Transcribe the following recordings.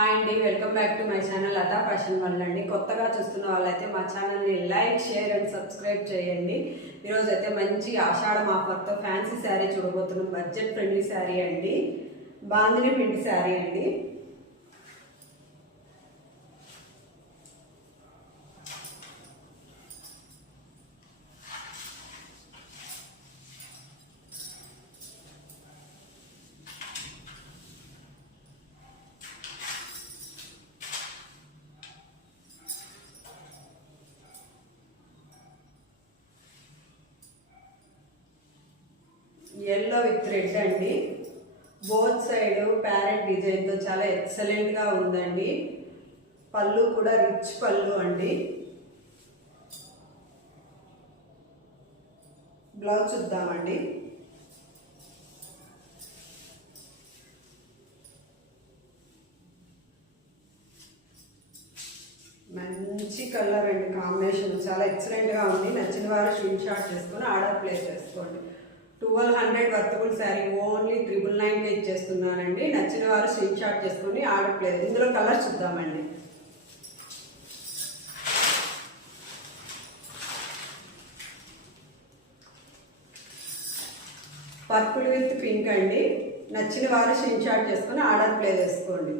హాయ్ అండి, welcome back to my channel Latha fashion world అండి. కొత్తగా చూస్తున్న వాళ్ళైతే మా ఛానల్ని లైక్, షేర్ అండ్ సబ్స్క్రైబ్ చేయండి. ఈరోజు అయితే మంచి ఆషాఢం ఆఫర్తో ఫ్యాన్సీ శారీ చూడబోతున్నాం. బడ్జెట్ ఫ్రెండ్లీ శారీ అండి, బాందిని ప్రింట్ శారీ అండి. ఎల్లో విత్ రెడ్ అండి. బోత్ సైడ్ ప్యారెట్ డిజైన్తో చాలా ఎక్సలెంట్గా ఉందండి. పళ్ళు కూడా రిచ్ పళ్ళు అండి. బ్లౌజ్ చూద్దామండి. మంచి కలర్ అండి, కాంబినేషన్ చాలా ఎక్సలెంట్గా ఉంది. నచ్చిన వారు స్క్రీన్ షాట్ చేసుకొని ఆర్డర్ ప్లేస్ చేసుకోండి. 1200 వర్తబుల్ శారీ ఓన్లీ 999 ఇచ్చేస్తున్నానండి. నచ్చిన వారు స్క్రీన్ షాట్ చేసుకొని ఆర్డర్ ప్లేస్. ఇందులో కలర్ చూద్దామండి. పర్పుల్ విత్ పింక్ అండి. నచ్చిన వారు స్క్రీన్ షాట్ చేసుకొని ఆర్డర్ ప్లేస్ చేసుకోండి.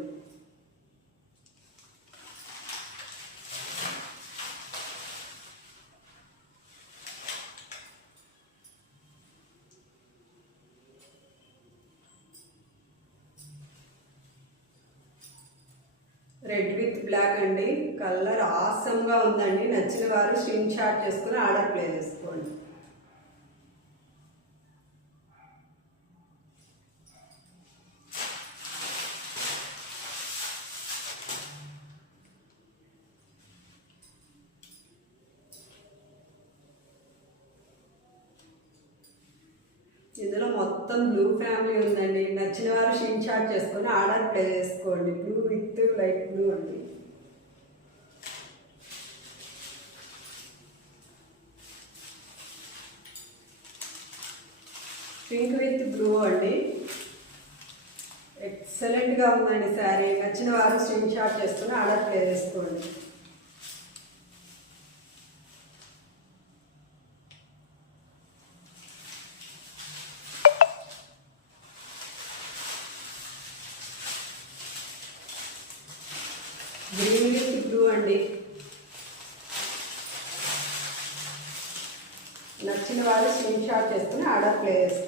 రెడ్ విత్ బ్లాక్ అండి. కలర్ ఆసమ్గా ఉందండి. నచ్చిన వారు స్క్రీన్ షాట్ చేసుకుని ఆర్డర్ ప్లే చేసుకోండి. ఇందులో మొత్తం బ్లూ ఫ్యామిలీ ఉందండి. నచ్చిన వారు స్క్రీన్ షాట్ చేసుకొని ఆర్డర్ ప్లే చేసుకోండి. బ్లూ విత్ లైట్ బ్లూ అండి. పింక్ విత్ బ్లూ అండి. ఎక్సలెంట్గా ఉందండి శారీ. నచ్చిన వారు స్క్రీన్ షాట్ చేసుకొని ఆర్డర్ ప్లే చేసుకోండి. గ్రీన్ విత్ బ్లూ అండి. నచ్చిన వాళ్ళు స్క్రీన్ షాట్ చేసుకుని ఆర్డర్ ప్లే చేసుకోండి.